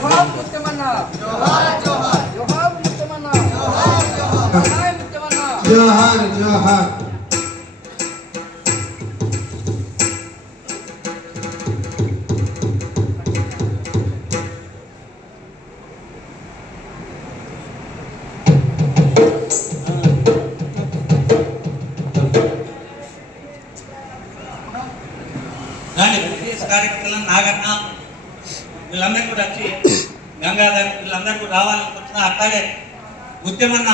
जोहार मुस्तमन्ना जोहार जोहार। जोहार मुस्तमन्ना जोहार जोहार मुस्तमन्ना जोहार जोहार। ಕಾರ್ಯಕ್ರಮ ನಾಗಣ್ಣ వీళ్ళందరూ కూడా వచ్చి గంగాధర్ వీళ్ళందరూ కూడా రావాలనుకుంటున్నా అట్లాగే ఉద్యమన్న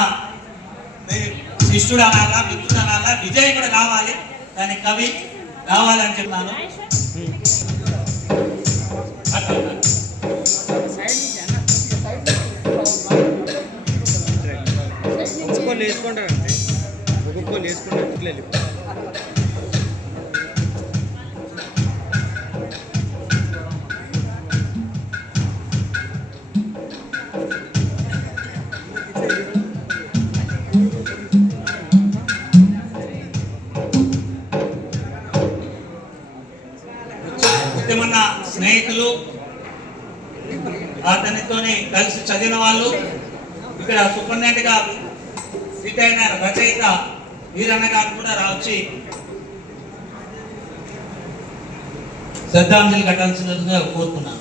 శిష్యుడు అనాలా మిత్రుడు అనాలా విజయ్ కూడా రావాలి. దాని కవి రావాలని చెప్పాను అట్లా. ఒక్కొక్కరు ఒక్కొక్కరు వేసుకుంటారు. అతనితోని కలిసి చదివిన వాళ్ళు ఇక్కడ సూపరింటెండెంట్గా రిటైర్ అయిన రచయిత వీరన్న గారు కూడా రావచ్చి శ్రద్ధాంజలి కట్టాల్సినట్టుగా కోరుకున్నాను.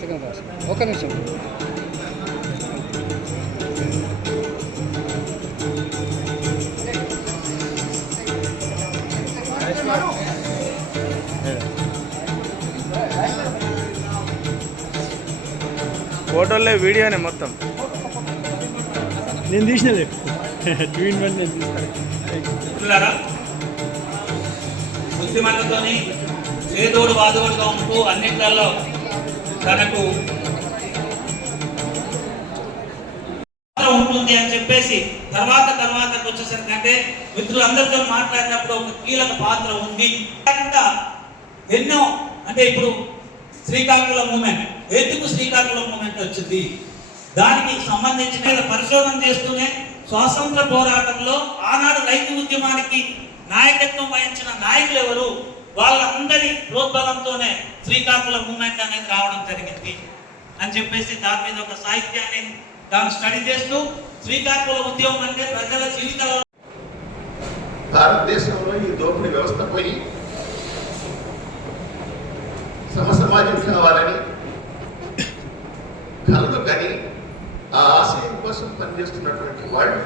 పుస్తకం రాసి ఒక నిమిషం. ఫోటోలే వీడియోనే మొత్తం. నేను తీసినలే టూ ఇన్ వన్ నేను తీస్తాను బుద్ధిమంతతోని చేదోడు వాదోడుగా ఉంటూ అన్నిట్లలో తనకు పాత్ర ఉంటుంది అని చెప్పేసి తర్వాత తర్వాత వచ్చేసరికంటే మిత్రులందరితో మాట్లాడినప్పుడు ఒక కీలక పాత్ర ఉంది. ఎన్నో అంటే ఇప్పుడు శ్రీకాకుళం మూమెంట్ ఎందుకు శ్రీకాకుళం మూమెంట్ వచ్చింది? దానికి సంబంధించిన పరిశోధన చేస్తూనే స్వాతంత్ర పోరాటంలో ఆనాడు రైతు ఉద్యమానికి నాయకత్వం వహించిన నాయకులు ఎవరు? వాళ్ళందరి ప్రోద్బలంతోనే శ్రీకాకుళం మూమెంట్ అనేది రావడం జరిగింది అని చెప్పేసి దాని మీద ఒక సాహిత్యాన్ని దాన్ని స్టడీ చేస్తూ శ్రీకాకుళం ఉద్యమం అంటే ప్రజల జీవితాలలో భారతదేశంలో ఈ దోపిడీ వ్యవస్థ పోయి సమసమాజం కావాలని కలలు కని ఆ ఆశయం కోసం పనిచేస్తున్నటువంటి వాళ్ళు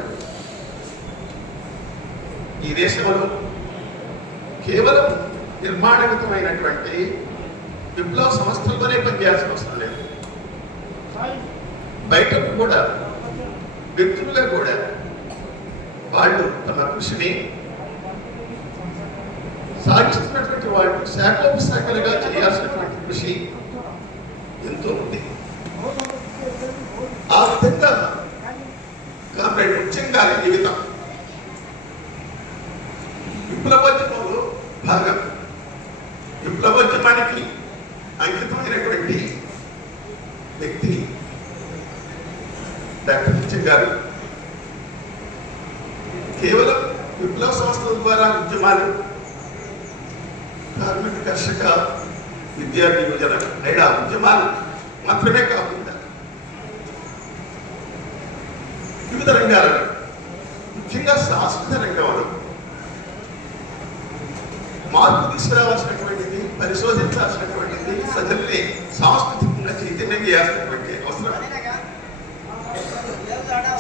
ఈ దేశంలో కేవలం నిర్మాణగతమైనటువంటి విప్లవ సంస్థలతోనే పనిచేయాల్సిన అవసరం లేదు. బయటకు కూడా వ్యక్తులుగా కూడా వాళ్ళు తమ కృషిని సాగిస్తున్నటువంటి వాళ్ళు శాఖోపశాఖలుగా చేయాల్సినటువంటి కృషి ఎంతో ఉంది. ఆ విధంగా కామ్రేడ్ ముత్యం జీవితం విప్లవోద్యమంలో భాగం. విప్లవోద్యమానికి అంకితమైనటువంటి వ్యక్తి డాక్టర్ ముత్యం గారు. కేవలం విప్లవ సంస్థల ద్వారా ఉద్యమాలు కార్మిక కర్షక విద్యార్థి యువజన క్రీడా ఉద్యమాలు మాత్రమే కాకుండా వివిధ రంగాలలో ముఖ్యంగా సాంస్కృతిక రంగంలో మార్పు తీసుకురావాల్సిన పరిశోధించాల్సినటువంటిది ప్రజల్ని సాంస్కృతికంగా చైతన్యం చేయాల్సినటువంటి అవసరం.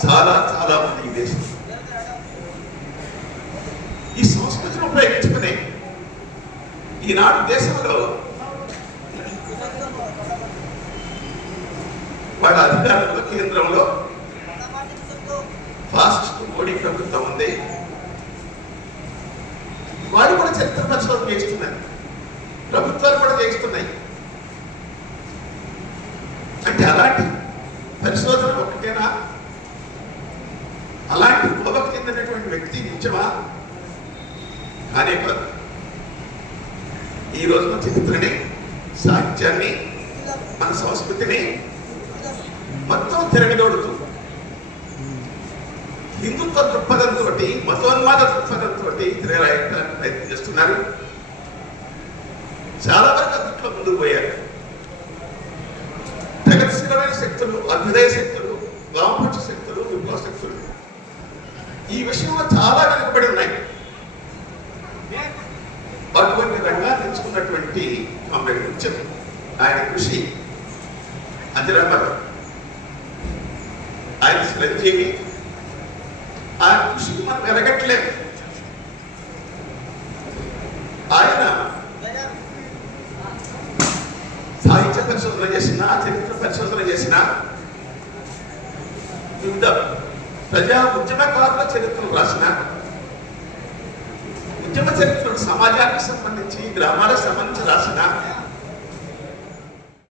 చాలా చాలా మంది ఈ దేశం. ఈ సంస్కృతిని ఉపయోగించుకుని ఈనాడు దేశంలో వాళ్ళ అధికారంలో కేంద్రంలో ఫాసిస్ట్ మోడీ ప్రభుత్వం ఉంది. వారు కూడా చరిత్ర పరిశోధన చేస్తున్నారు. ప్రభుత్వాలు కూడా చేస్తున్నాయి అంటే అలాంటి పరిశోధన ఒకటేనా అలాంటి కోవకు చెందినటువంటి వ్యక్తి నిజమా? కానే కాదు ఈ రోజు మన చరిత్రని సాహిత్యాన్ని మన సంస్కృతిని మొత్తం తిరగదోడుతూ హిందుత్వ దృక్పథంతో మతోన్మాద దృక్పథంతో తిరగరాయడానికి ప్రయత్నం చేస్తున్నారు. చాలా వరకు అందుట్లో ముందుకు పోయారు. ప్రగతిశీలమైన శక్తులు అభ్యుదయ శక్తులు వామపక్ష శక్తులు విప్లవ శక్తులు. ఈ విషయంలో చాలా వెనుకబడి ఉన్నాయి. అటువంటి రంగాన్ని ఎంచుకున్నటువంటి అంబేద్కర్ ముత్యం ఆయన కృషి అజరామరం ఆయన చిరంజీవి ఆయన కృషికి మనం ఎరగట్లేదు ఆయన సాహిత్య పరిశోధన చేసినా చరిత్ర పరిశోధన చేసినా వివిధ ప్రజా ఉద్యమకారుల చరిత్రలు రాసిన ఉద్యమ చరిత్రలు సమాజానికి సంబంధించి గ్రామాలకు సంబంధించి రాసిన